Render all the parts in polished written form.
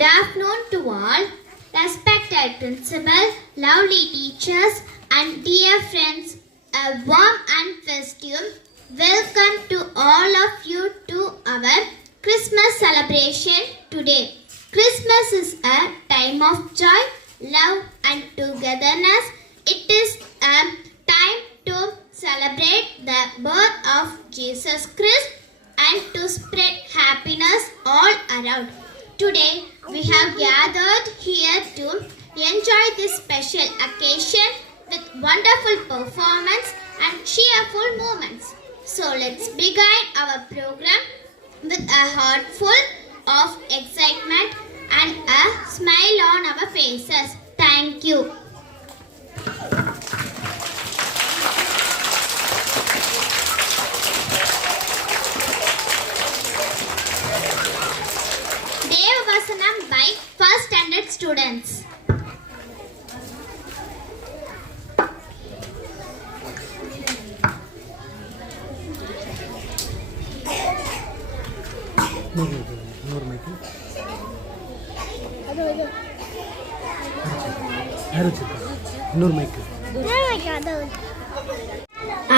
Good afternoon to all, respected principal, lovely teachers and dear friends. A warm and festive welcome to all of you to our Christmas celebration today. Christmas is a time of joy, love and togetherness. It is a time to celebrate the birth of Jesus Christ and to spread happiness all around. Today we have gathered here to enjoy this special occasion with wonderful performance and cheerful moments. So let's begin our program with a heart full of excitement and a smile on our faces. Thank you. Devavasanam by first standard students.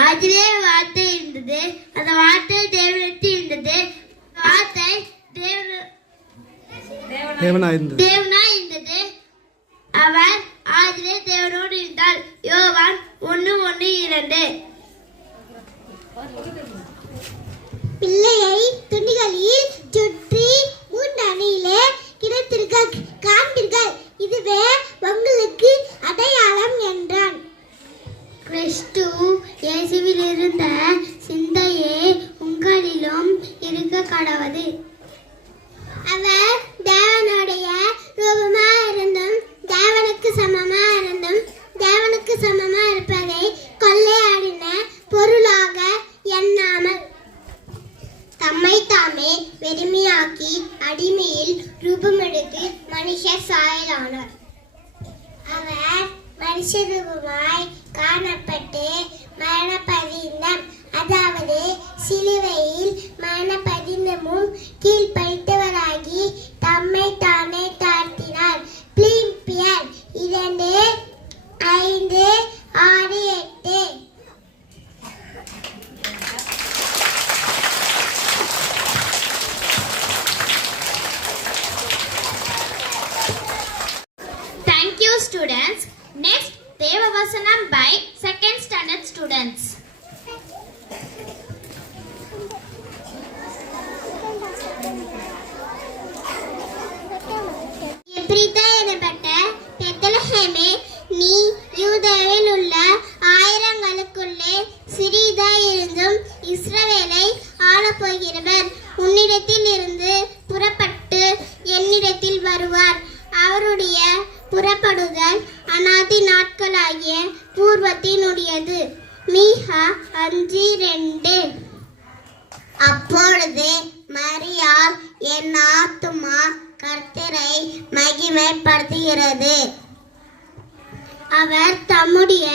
ஆதிலே வார்த்தை இருந்தது, அந்த வார்த்தை தேவனிடத்தில் இருந்தது, வார்த்தை தேவனாய் இருந்தது, அவர் ஆதிலே தேவனோடு இருந்தார். யோவான் 1:1-2. பிள்ளையை துணிகளில் சுற்றி 3 அணியிலே கிடத்திருக்க காண்பீர்கள், இதுவே உங்களுக்கு அடையாளம் என்றான். கிறிஸ்து இயேசுவில் இருந்த சிந்தையே உங்களிலும் இருக்க கடவுது. அவர் தேவனுடைய ரூபமா இருந்தும் தேவனுக்கு சமமா இருந்தும் தேவனுக்கு சமமா இருப்பதை கொள்ளையாடின பொருளாக எண்ணாமல் தம்மை தாமே வெறுமையாக்கி அடிமையில் ரூபமெடுத்து மனுஷர் சாயலானார். அவர் மனுஷ ரூபமாய் காணப்பட்டு மரணபரிந்தம், அதாவது சிலுவையில் மரணபரிந்தமும் கீழ்ப்படித்தவராகி தம்மை தானே தாழ்த்தினார். பிலிப்பியர் 2:5-6-8. Thank you students. Next Devavasanam by second standard students. எப்ரிதா எனப்பட்ட பெத்லஹேமே, நீ யூதேவில் உள்ள ஆயிரங்களுக்குள்ளே சிறிதாய் இருந்தும் இஸ்ரவேலை ஆளப்போகிறவர் உன்னிடத்தில் இருந்து புறப்பட்டு என்னிடத்தில் வருவார். அவருடைய புறப்படுதல் அநாதி நாட்களாகிய பூர்வத்தினுடையது. மீகா 5:2. அப்பொழுது மரியாள், என் ஆத்துமா கர்த்தரை மகிமைப்படுத்துகிறது, அவர் தம்முடைய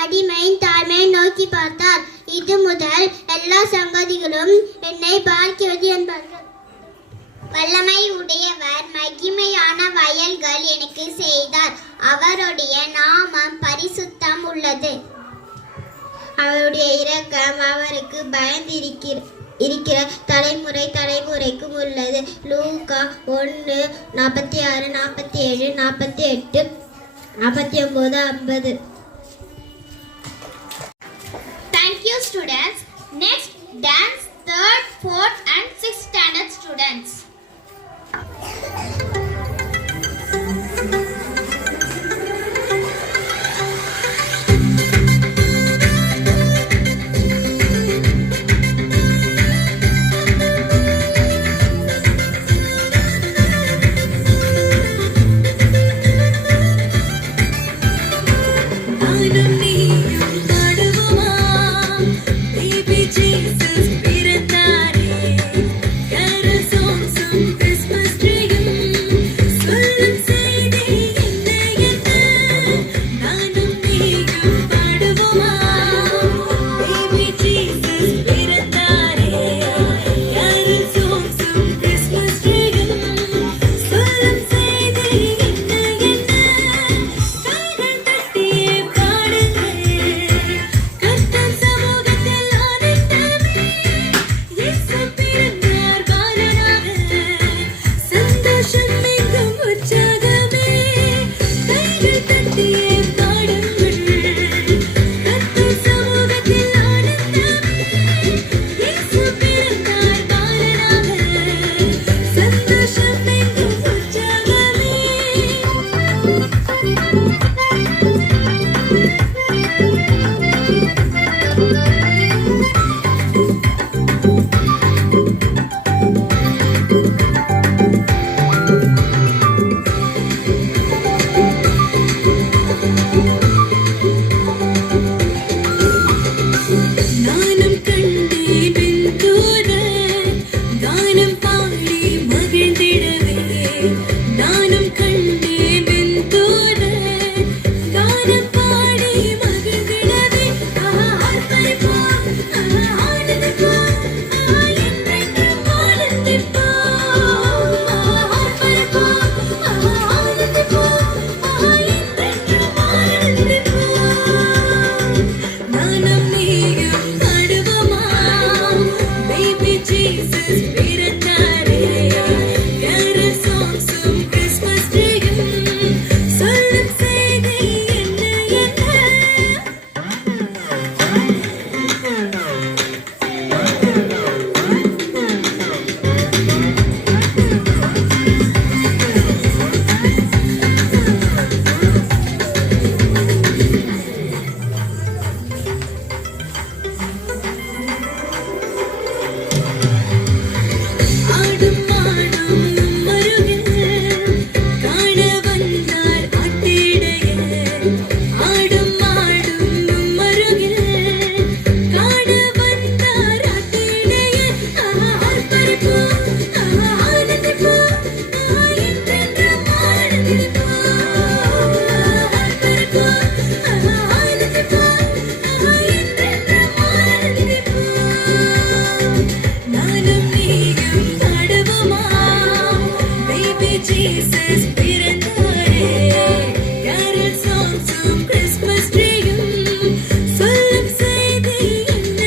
அடிமையின் தாழ்மையை நோக்கி பார்த்தார். இது முதல் எல்லா சங்கதிகளும் என்னை பார்க்கிறது என்பார்கள். வல்லமை உடையவர் மகிமையான வயல்கள் எனக்கு செய்தார். அவருடைய நாமம் பரிசுத்தம் உள்ளது. அவருடைய இரக்கம் அவருக்கு பயந்திருக்கிற தலைமுறை தலைமுறைக்கும் உள்ளது. லூக்கா 1:46, 47, 48, 49, 50. Thank you students. Next dance 3rd, 4th and 6th standard students. Jesus, Piratare, Carasons. Jesus பிறந்தாரே carol songs Christmas treeயும் சொல்லும் செய்தி என்ன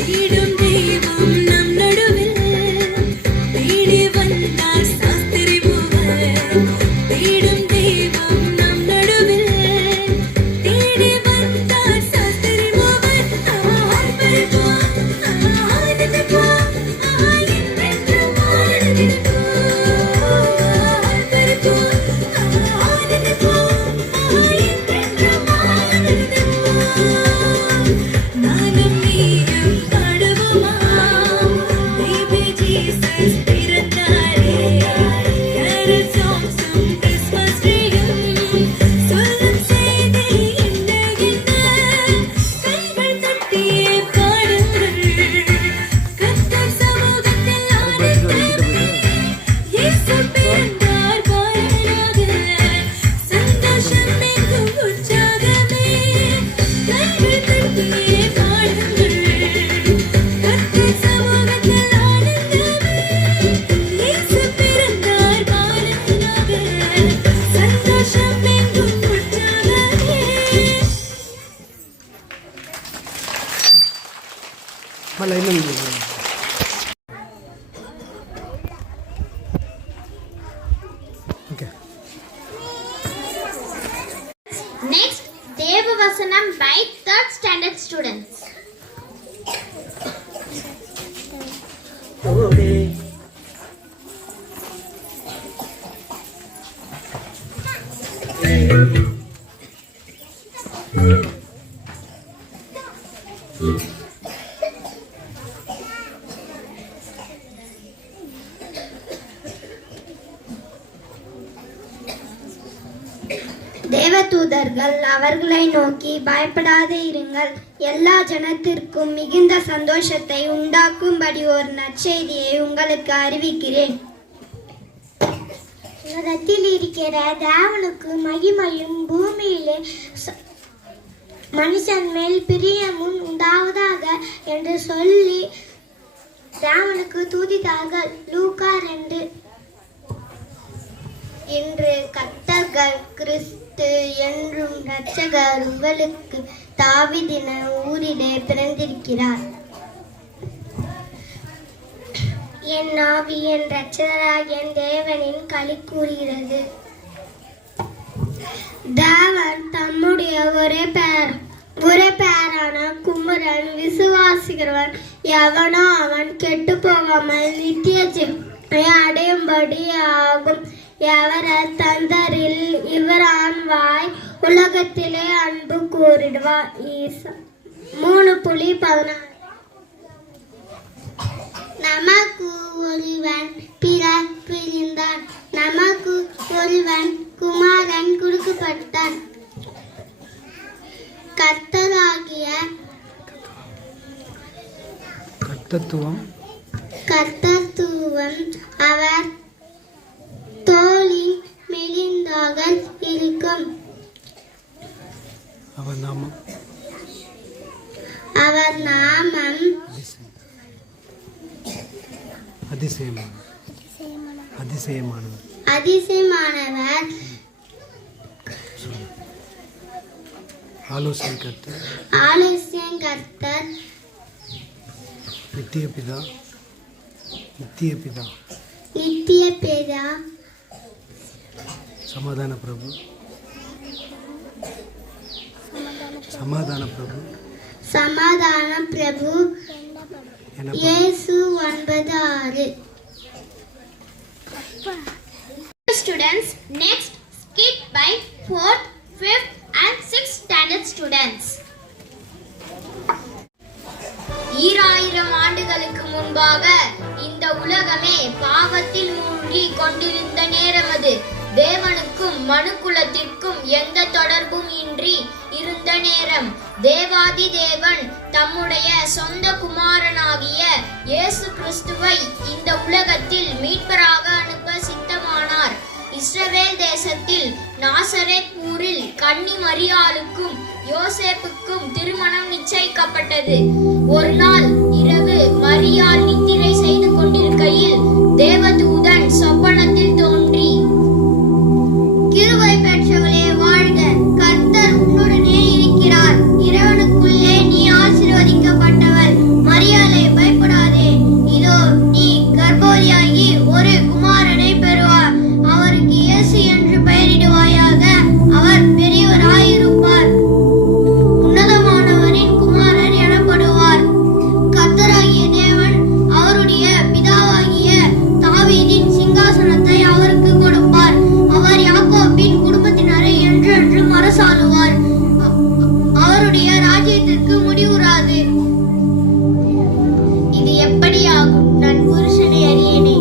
தேடும் தெய்வம் நம் நடுவில் தேடி வந்தார் சாஸ்திரி மூவர் தேடும் தெய்வம் நம் நடுவில் தேடி வந்தார் சாஸ்திரி மூவர் ஆர்ப்பரிப்போம் ஆனந்திப்போம் என்றென்றும் ஆனந்திப்போம் ஆர்ப்பரிப்போம் ஆனந்திப்போம் என்றென்றும் ஆனந்திப்போம் நானும் நீயும் பாடுவோமாம் baby Jesus பிறந்தாரே carol songs Christmas treeயும் சொல்லும் செய்தி என்ன கைகள் தட்டியே பாடுங்கள் கர்த்தர் சமூகத்தில் ஆனந்தமே இயேசு பிறந்தார் பாலனாக சந்தோஷம் எங்கும் உற்சாகமே கைகள் தட்டியே பாடுங்கள் கர்த்தர் சமூகத்தில் ஆனந்தமே இயேசு பிறந்தார் பாலனாக சந்தோஷம் எங்கும் உற்சாகமே Next, Devavasanam by 3rd standard students. தேவதூதர்கள் அவர்களை நோக்கி பயப்படாதே இருங்கள், எல்லா ஜனத்திற்கும் மிகுந்த சந்தோஷத்தை உண்டாக்கும்படி ஒரு நற்செய்தியை உங்களுக்கு அறிவிக்கிறேன். உலகத்தில் இருக்கிற தேவனுக்கு மகிமையும் பூமியிலே மனுஷன் மேல் பிரியமும் உண்டாவதாக என்று சொல்லி தேவனுக்கு துதித்தார்கள். லூக்கா 2. இன்று கர்த்தர் கிறிஸ்து என்றும் இரட்சகர் உங்களுக்கு தாவீதின் ஊரிலே பிறந்திருக்கிறார். என் ஆவி என் இரட்சகராகிய என் தேவனின் களி கூறுகிறது. தேவன் தம்முடைய ஒரே பேரான குமரன் விசுவாசிக்கிறவன் எவனோ அவன் கெட்டு போகாமல் நித்திய ஜீவனை அடையும்படி ஆகும். எவர தந்தரில் இவரான் வாய் உலகத்திலே அன்பு கூறிடுவார். 3:16. நமக்கு ஒருவன் பிறப்பிருந்தான், நமக்கு ஒருவன் குமாரன் கொடுக்கப்பட்டான். கர்த்தராகிய கர்த்தத்துவம் அவர் தோளின் மெலிந்தாக இருக்கும். அவர் நாமம் அதிசயமானவர், ஆலோசனை கர்த்தர், நித்திய பிதா, சமாதான பிரபு, இயேசு 9:6. Students, next skit by 4th, 5th and 6th standard students. 2000 ஆண்டுகளுக்கு முன்பாக இந்த உலகமே பாவத்தில் மூழ்கி கொண்டிருந்த நேரம் அது. தேவனுக்கு தேவனுக்கும் மனுக்குலத்திற்கும் எந்த தொடர்பும் இன்றி இருந்த நேரம் தேவாதி தேவன் தம்முடைய சொந்த குமாரனாகிய இயேசு கிறிஸ்துவை இந்த உலகத்தில் மீட்பராக அனுப்ப சித்தமானார். இஸ்ரவேல் தேசத்தில் நாசரேத் ஊரில் கன்னி மரியாளுக்கும் யோசேப்புக்கும் திருமணம் நிச்சயிக்கப்பட்டது. ஒரு நாள் இரவு மரியாள் நித்திரை செய்து கொண்டிருக்கையில் தேவதூதன் சொப்பனத்தில் தோன்றி, கிருபை பெற்றவளே வாழ்க, கர்த்தர் உன்னுடனே இருக்கிறார். இறைவனுக்குள்ளே நீ ஆசீர்வதிக்கப்பட்டவள். மரியாளே, பயப்படாதே. இதோ நீ கர்ப்பவதியாகி ஒரு குமாரனை பெறுவார். அவருக்கு இயேசு என்று பெயரிடுவாயாக. அவர் பெரியவராயிருப்பார். உன்னதமானவரின் குமாரர் எனப்படுவார். கர்த்தராகிய தேவன் அவருடைய பிதாவாகிய தாவீதின் சிங்காசனத்தை அவருக்கு கொடுப்பார். அவர் யாக்கோபின் குடும்பத்தினரை என்றென்றும் அரசாளுவார். அவருடைய ராஜ்யத்திற்கு முடிவுறாது. இது எப்படியாகும்? நான் புருஷனை அறியேனே.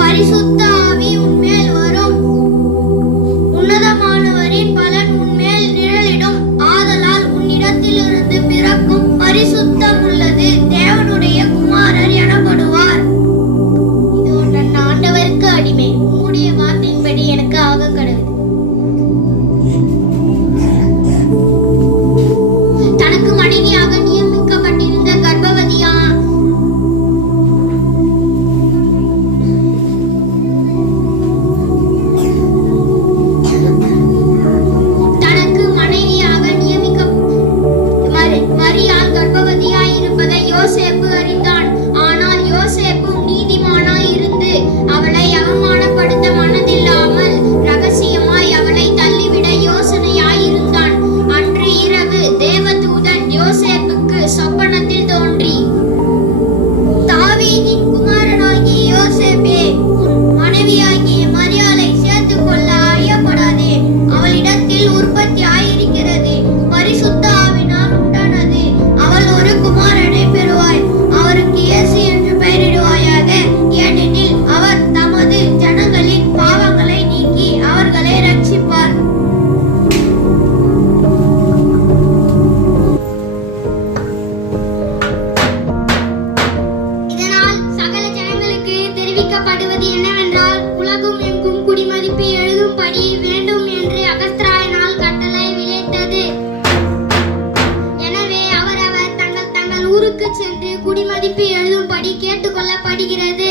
பரிசுத்த ஆவி உன்மேல் வரும். உன்னதமானவரின் பலன் உன்மேல் நிழலிடும். ஆதலால் உன்னிடத்திலிருந்து பிறக்கும் பரிசுத்தம் உள்ளது தேவனுடைய குமாரர் எனப்படுவார். இதோ நான் ஆண்டவருக்கு அடிமை. உம்முடைய வார்த்தையின்படி எனக்கு ஆக கடவுள். தனக்கு மனைவியாக நியமிக்கப்பட்டிருந்த கர்ப்பவதியா மரியாள் கர்ப்பவதியாய் இருப்பதை யோசேப்பு அறிந்தான். ஆனால் யோசேப்பு நீதிமானாய் இருந்து அவளை அவமானப்படுத்த மனதில்லாமல் ரகசியமாய் அவளை தள்ளிவிட யோசனையாய் இருந்தான். அன்று இரவு தேவதூதன் யோசேப்புக்கு சொப்பனத்தில் தோன்றி, தாவீதின் குமாரனாகிய யோசேப்பே, உன் மனைவியாகிய மரியாளை சேர்த்துக் கொள்ள ஐயப்படாதே. அவளிடத்தில் உற்பத்தி ஆயிருக்கிறது பரிசுத்த ஆவினால் உண்டானது. அவள் ஒரு குமாரனை பெறுவாய். அவருக்கு இயேசு என்று பெயரிடுவாயாக. ஏனெனில் அவர் தமது ஜனங்களின் பாவங்களை நீக்கி அவர்களை ரட்சிப்பார். இதனால் சகல ஜனங்களுக்கு தெரிவிக்கப்படுவது என்னவென்றால், உலகம் எங்கும் குடிமதிப்பு எழுதும்படி வேண்டும் என்று அகஸ்திராயனால் கட்டளை விளைத்தது. எனவே அவரவர் தங்கள் தங்கள் ஊருக்கு சென்று குடிமதிப்பு எழுதும்படி கேட்டுக்கொள்ளப்படுகிறது.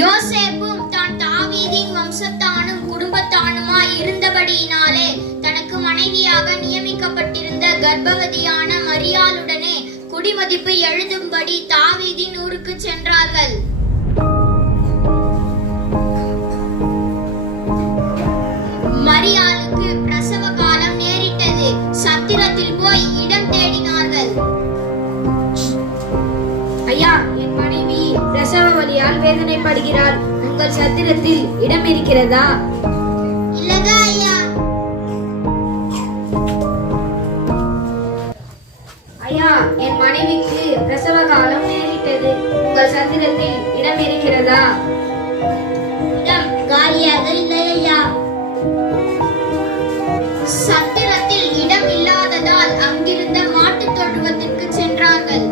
யோசேப்பும் தான் தாவீதின் வம்சத்தானும் குடும்பத்தானுமாய் இருந்தபடியினாலே தனக்கு மனைவியாக நியமிக்கப்பட்டிருந்த கர்ப்பவதியான மரியாளுடனே குடிமதிப்பு எழுதும்படி தாவீதின் ஊருக்கு சென்றார்கள். மரியாளுக்கு பிரசவ காலம் நேரிட்டது. சத்திரத்தில் போய் இடம் தேடினார்கள். ஐயா, என் மனைவி பிரசவ வலியால் வேதனைப்படுகிறாள். உங்கள் சத்திரத்தில் இடம் இருக்கிறதா? இல்லங்க ஐயா. ஐயா, என் மனைவிக்கு பிரசவ காலம் நேரிட்டது. உங்கள் சத்திரத்தில் இடம் இருக்கிறதா? இடம் காலியாக இல்லை ஐயா. சத்திரத்தில் இடம் இல்லாததால் அங்கிருந்த மாட்டுத் தொழுவத்திற்கு சென்றார்கள்.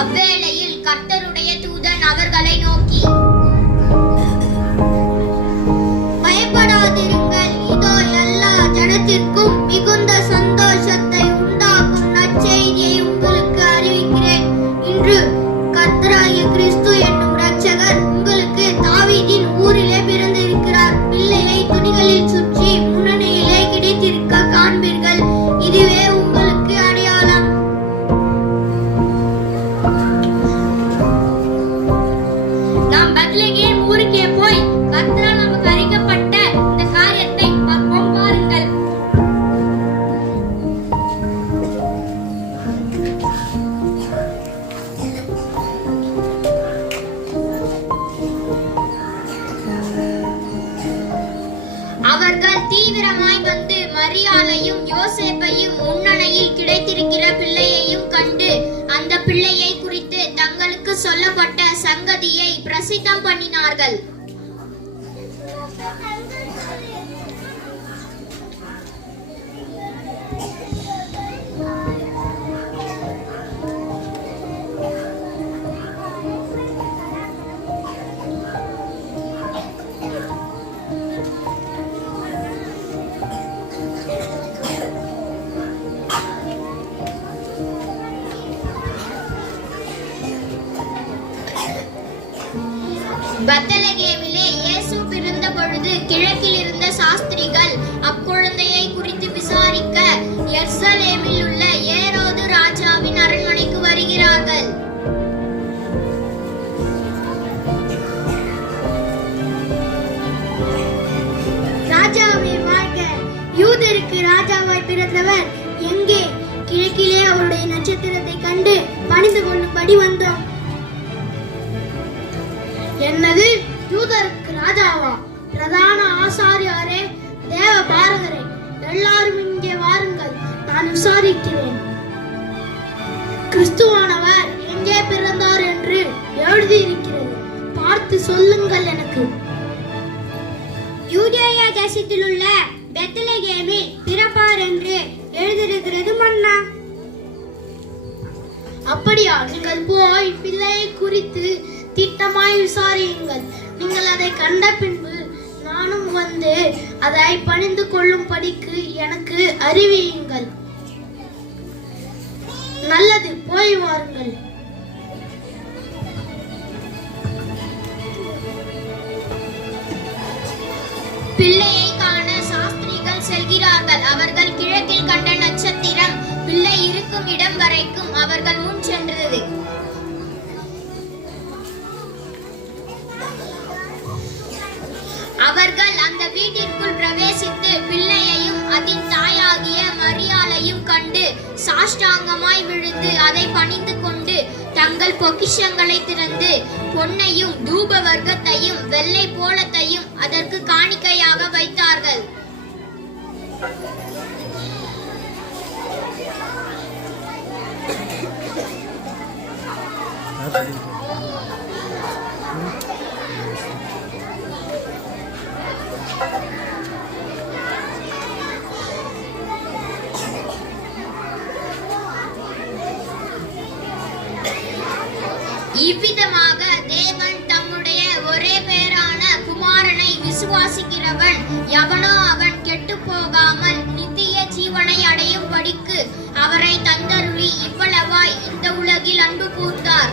அவ்வேளையில் கர்த்தருடைய தூதன் அவர்களை நோக்கி, பயப்படாதிருங்கள், இதோ எல்லா ஜனத்திற்கும் மிகுந்த சந்தோஷத்தை உண்டாக்கும் நற்செய்தியை உங்களுக்கு அறிவிக்கிறேன். இன்று கர்த்தராகிய கிறிஸ்து என்னும் இரட்சகர் உங்களுக்கு தாவீதின் ஊரிலே பிறந்திருக்கிறார். பிள்ளையை துணிகளில் சுற்றி முன்னணியிலே கிடைத்திருக்க காண்பீர்கள். இதுவே உங்களுக்கு அடையாளம். நாம் பெத்லகேம் ஊருக்கே போய் கர்த்தரால் நமக்கு அறிவிக்கப்பட்ட இந்த காரியத்தை பார்ப்போம். பாருங்கள். அவர்கள் தீவிரமாய் வந்து மரியாளையும் யோசேப்பையும் முன்னணையில் கிடைத்திருக்கிற பிள்ளையையும் கண்டு அந்த பிள்ளையை குறித்து தங்களுக்கு சொல்லப்பட்ட சங்கதியை பிரசித்தம் பண்ணினார்கள். பெத்லகேமிலே இயேசு பிறந்த பொழுது கிழக்கில் இருந்த சாஸ்திரிகள் அக்குழந்தையை குறித்து விசாரிக்க எருசலேமில் உள்ள ஏரோது ராஜாவின் அரண்மனைக்கு வருகிறார்கள். ராஜாவே வாழ்க! யூதருக்கு ராஜாவாய் பிறந்தவர் எங்கே? கிழக்கிலே அவருடைய நட்சத்திரத்தை கண்டு பணிந்து கொள்ளும்படி வந்தோம். என்னது? யூதருக்கு ராஜாவா? பிரதான ஆசாரியாரே, தேவ பாரகரே, எல்லாரும் இங்கே வாருங்கள், நான் விசாரிக்கிறேன். கிறிஸ்துவானவர் எங்கே பிறந்தார் என்று எழுதியிருக்கிறது, பார்த்து சொல்லுங்கள் எனக்கு. யூதேயா தேசத்தில் உள்ள பெத்லகேமில் பிறப்பார் என்று எழுதியிருக்கிறது மன்னா. அப்படியா? நீங்கள் போய் பிள்ளையை குறித்து திட்டமாய் விசாரியுங்கள். நீங்கள் அதை கண்ட பின்பு நானும் வந்து அதை பணிந்து கொள்ளும்படிக்கு எனக்கு அறிவியுங்கள். நல்லது, போய் வாருங்கள். பிள்ளையை காண சாஸ்திரிகள் செல்கிறார்கள். அவர்கள் கிழக்கில் கண்ட நட்சத்திரம் பிள்ளை இருக்கும் இடம் வரைக்கும் அவர்கள் முன் சென்றது. அவர்கள் அந்த வீட்டிற்குள் பிரவேசித்து பிள்ளையையும் அதன் தாயாகிய மரியாளையும் கண்டு சாஷ்டாங்கமாய் விழுந்து அதை பணிந்து கொண்டு தங்கள் பொக்கிஷங்களை திறந்து பொன்னையும் தூப வர்க்கத்தையும் வெள்ளை போலத்தையும் அதற்கு காணிக்கையாக வைத்தார்கள். இவ்விதமாக தேவன் தம்முடைய ஒரே பேரான குமாரனை விசுவாசிக்கிறவன் எவனோ அவன் கெட்டு போகாமல் நித்திய ஜீவனை அடையும் படிக்கு அவரை தந்தருளி இவ்வளவாய் இந்த உலகில் அன்பு கூர்ந்தார்.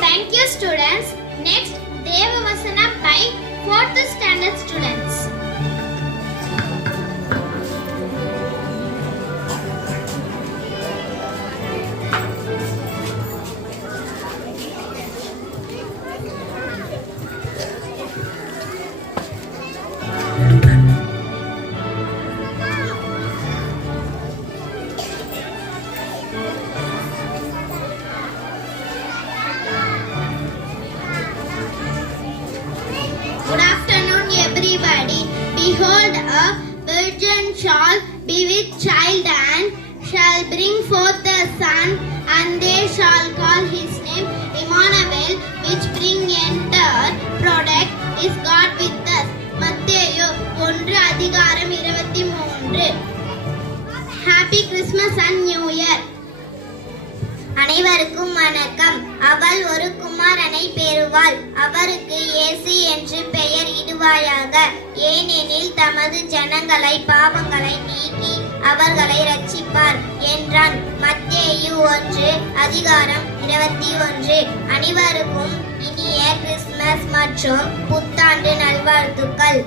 Thank you, students. Next, Deva shall be with child and shall bring forth a son, and they shall call his name Emmanuel, which bring enter product is God with us. மத்தேயு 1:23. Happy Christmas and New Year. அனைவருக்கும் வணக்கம். அவள் ஒரு குமாரனை பெறுவாள், அவருக்கு இயேசு என்று பெயர் இடுவாயாக. ஏனெனில் தமது ஜனங்களை பாவங்களை நீக்கி அவர்களை ரட்சிப்பார் என்றான். மத்தேயு 1:21. அனைவருக்கும் இனிய கிறிஸ்துமஸ் மற்றும் புத்தாண்டு நல்வாழ்த்துக்கள்.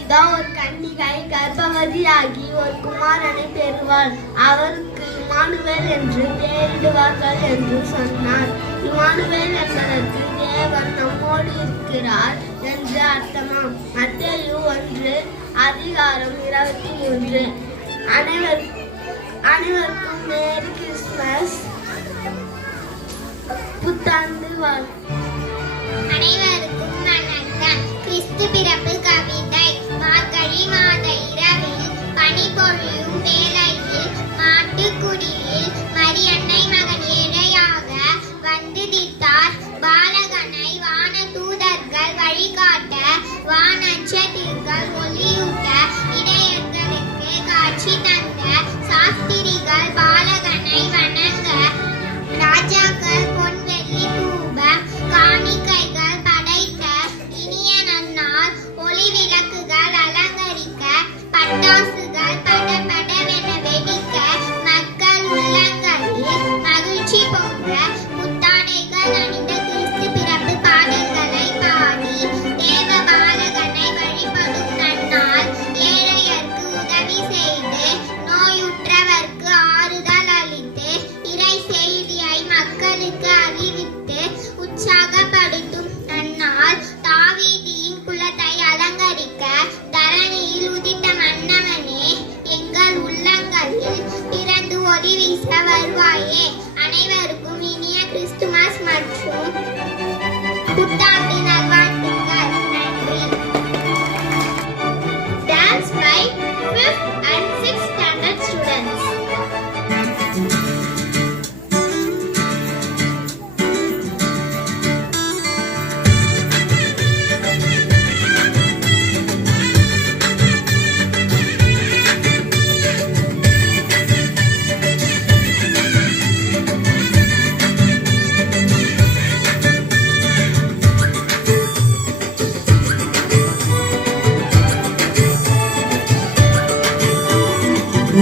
இதான் ஒரு கன்னிகை கர்ப்பவதியாகி ஒரு குமாரனை பெறுவாள், அவருக்கு இமானுவேல் என்று பெயரிடுவார்கள் என்று சொன்னார். இமானுவேல் என்பதற்கு தேவன் நம்மோடு இருக்கிறார் என்று அர்த்தமாம். மத்தேயு 1:23. அனைவருக்கும் மேரி கிறிஸ்துமஸ், புத்தாண்டு வாழ். அனைவருக்கும் வணக்கம். கிறிஸ்து பிறப்பு கவிதை. மார்கழி மாத இரவில் பனி பொழியும் வேளையில் மாட்டுக்குடியில் மரியன்னை மகன் ஏழையாக வந்து தித்தார். பாலகனை வான தூதர்கள் வழிகாட்ட, வானட்சத்திரங்கள் ஒளியூட்ட, இடையர்களுக்கு காட்சி தந்த சாஸ்திரிகள் பாலகனை வணங்க, ராஜாக்கள் பொன் வெள்ளி தூப காணிக்கைகள் படைத்த இனிய நன்னாள் ஒளி விளக்குகள் அலங்கரிக்க, பட்டாசுகள் படபடவென வெடிக்க, மக்கள் உள்ளங்களில் மகிழ்ச்சி பொங்க, புத்தாடைகள் அணிந்த கிறிஸ்து பிறப்பு பாடல்களை பாடி தேவ பாலகனை வழிபடும் நன்னாள். ஏழையர்க்கு உதவி செய்து, நோயுற்றவர்க்கு ஆறுதல் அளித்து, இறை செய்தியை மக்களுக்கு அறிவித்து உற்சாகப்படுத்தும் நன்னாள். தாவீதின் குலத்தை அலங்கரிக்க, தரணியில் உதித்த மன்னவனே, எங்கள் உள்ளங்களில் பிறந்து ஒளி வீச வருவாயே. அனைவருக்கும் இனிய கிறிஸ்துமஸ் மற்றும் புத்தாண்டு நல்வாழ்த்துக்கள். நன்றி. Dance by 5th and 6th standard students.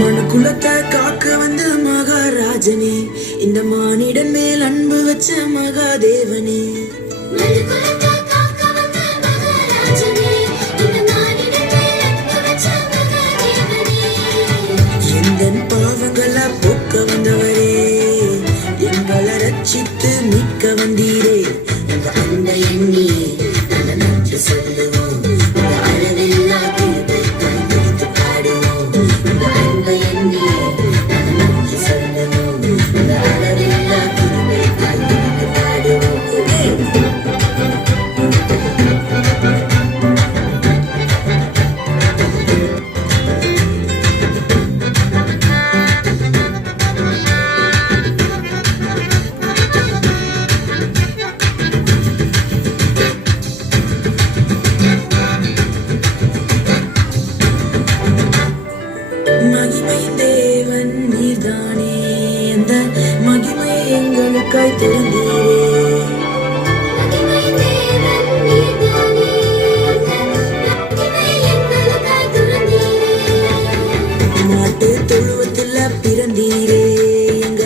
மனுக்குலத்தை காக்க வந்த மகாராஜனே, இந்த மானிடன் மேல் அன்பு வச்ச மகாதேவனே. எந்தன் பாவங்களை போக்க வந்தவரே, எங்களை ரட்சித்து மீட்க வந்தீரே. உங்க அன்பை எண்ணி நல்ல நன்றி சொல்லுவோம், உங்க அளவில்லா கிருபை கண்டுபிடித்து பாடுவோம். உங்க அன்பை எண்ணி நல்ல நன்றி சொல்லுவோம், உங்க அளவில்லா கிருபை கண்டுபிடித்து பாடுவோம். மகிமை தேவன் நீர்தானே, அந்த மகிமை எங்களுக்காய் திறந்தீரே. மாட்டு தொழுவத்துல பிறந்தீரே, எங்க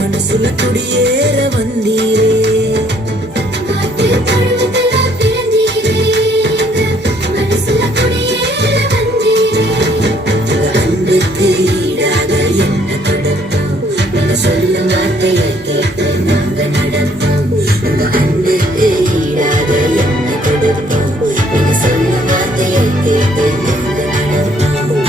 மனசுல குடியேற வந்தீரே. அன்புக்கு ஈடாக என்ன கொடுத்தோம், நீங்க சொல்லும் வார்த்தையை கேட்டு நாங்க நடப்போம். உங்க அன்புக்கு ஈடாக என்ன கொடுத்தோம், நீங்க சொல்லும் வார்த்தையை கேட்டு நாங்க நடப்போம்.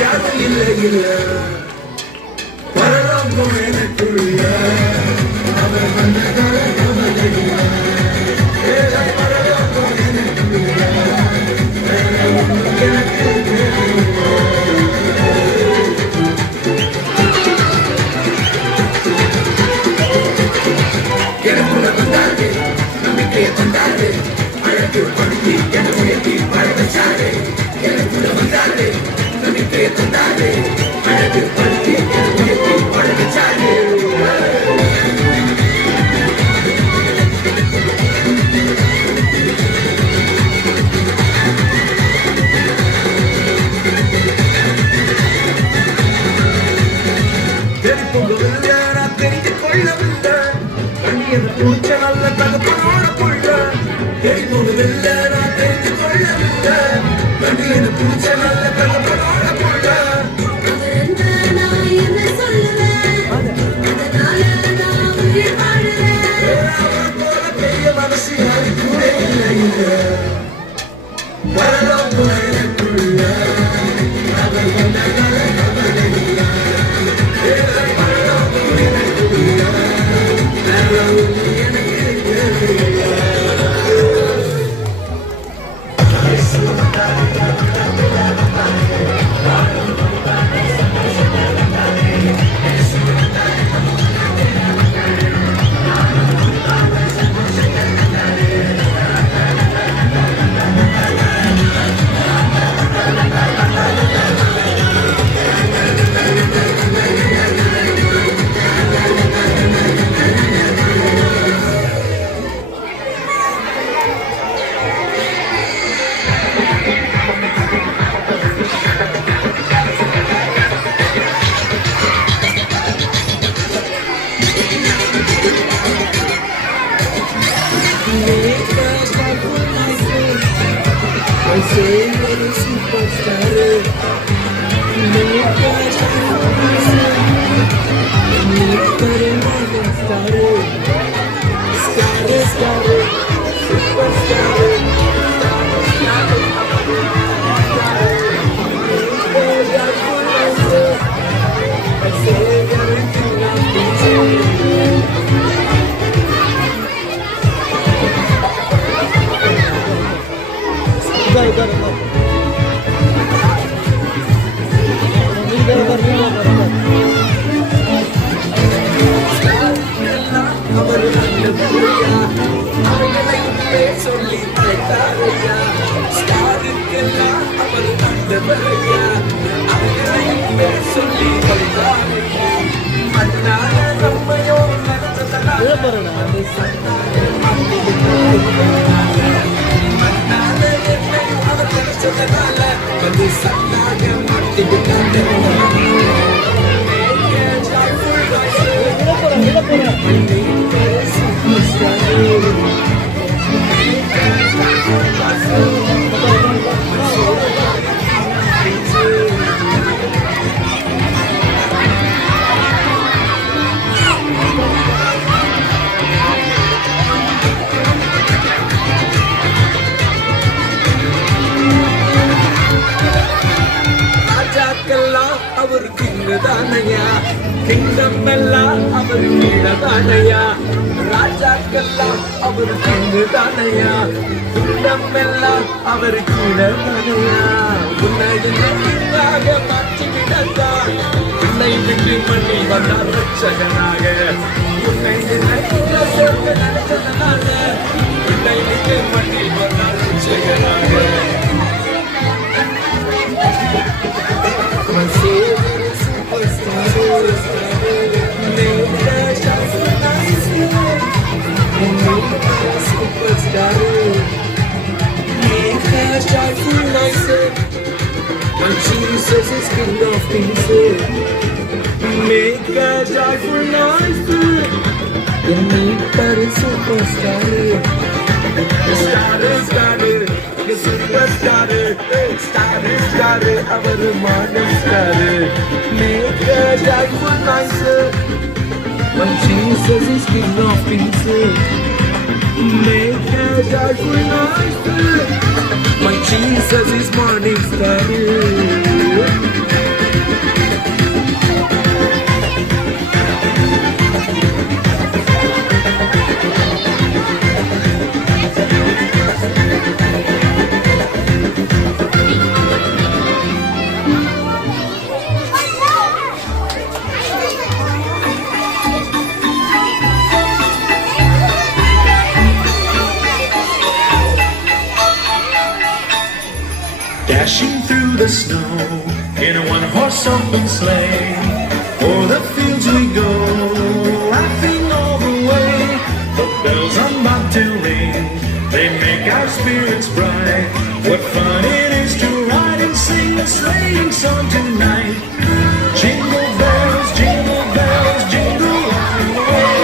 யாரும் இல்லை இல்லை பரலோகம் எனக்குள்ள அவர் வந்ததால கவலை இல்லை. பரலோகம் எனக்குள்ள எனக்கு எனக்குள்ள வந்தாரு நம்பிக்கையை தந்தாரு அழகு படுத்தி என உயர்த்தி வாழ வச்சாரு. எனக்குள்ள வந்தாரு நம்பிக்கையை தந்தாரு அழகு படுத்தி என உயர்த்தி வாழ வச்சாரு. தெரிப்புகவில்லை நான் தெரிந்து கொள்ளவில்லை கண்ணியது பூச்ச நல்ல தகப்பனோட புள்ள. தெரிப்புகவில்லை நான் தெரிந்து கொள்ளவில்லை கண்ணியது பூச்ச நல்ல தகப்பனோட புள்ள. அவர் என்ன நான் என்ன சொல்லுவேன் அதனால நான் உயிர் வாழுறேன். அவர் போல பெரிய மனசு யாரு கூட இல்லை இல்லை பரலோகம் எனக்குள்ள அவர் வந்ததால கவலை இல்லை. பரலோகம் எனக்குள்ள பரலோகம் எனக்கு இல்லை. அவர் நல்ல புரியா அவர்களை பேர் சொல்லி அழைத்தாரையா. ஸ்டாருக்கெல்லாம் அவர் நல்லவரையா அவர்களை பேர் சொல்லி அழைத்தாரையா. மன்னால நம்மையோ நடந்ததனால மன்னால என்னை அவர் நினைச்சதனால வந்து சன்னாக மாட்டிவிட்டாங்க. ராஜாக்கெல்லாம் அவர் கிங்கதானையா கிங்டம் எல்லாம் அவர் கீழதானையா. ராஜாக்கெல்லாம் அவர் கிங்கதானையா கிங்டம் எல்லாம் அவர் கீழதானையா. உன்னை கிங்காக மாற்றிவிடத்தா உன்னை விட்டு மண்ணி வந்தார் ரட்சகனாக. உன்னை சொர்க்க நடத்ததனால உன்னை விட்டு மண்ணி வந்தார் ரட்சகனாக. My Savior is superstar, make the shine so nice, make the superstar, make the shine so nice. My Jesus is King of Kings, make the joyful noise, make the superstar, star, superstar, star, our modern star, make a joyful noise. When Jesus is King of Kings, make a joyful noise. When Jesus is morning star. the snow in a one-horse open sleigh. O'er the fields we go, laughing all the way. The bells on bobtail ring, they make our spirits bright. What fun it is to ride and sing a sleighing song tonight. Jingle bells, jingle bells, jingle all the way.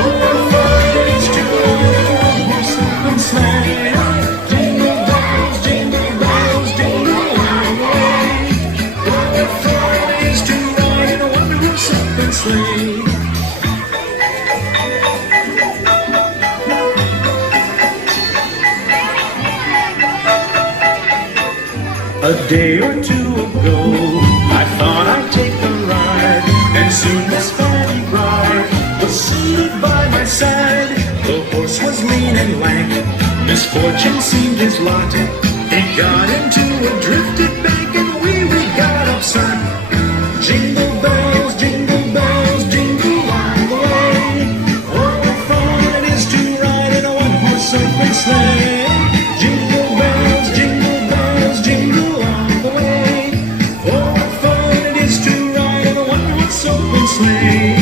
Oh, what fun it is to ride in a one-horse open sleigh. Jingle bells, jingle bells, jingle all the way. Oh, what fun it is to ride in a one-horse open sleigh. A day or two ago, I thought I'd take a ride, and soon Miss Fanny Bride was seated by my side. The horse was lean and lank, misfortune seemed his lot. He got into a drifted bank, and we got upset. Jingle bells, jingle bells, jingle all the way. Oh, what fun it is to ride in a one-horse open sleigh. Jingle bells, jingle bells, jingle all the way. Oh, what fun it is to ride in a one-horse open sleigh.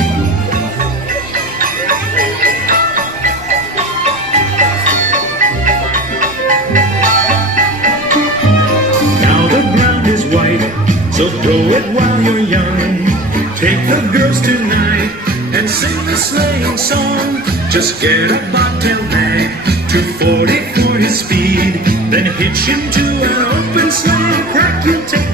Now the ground is white, so throw it while you're young. Take the girls tonight and sing the sleighing song. Just get a bobtail nag, 240 for his speed, then hitch him to an open sleigh. Crack, you'll take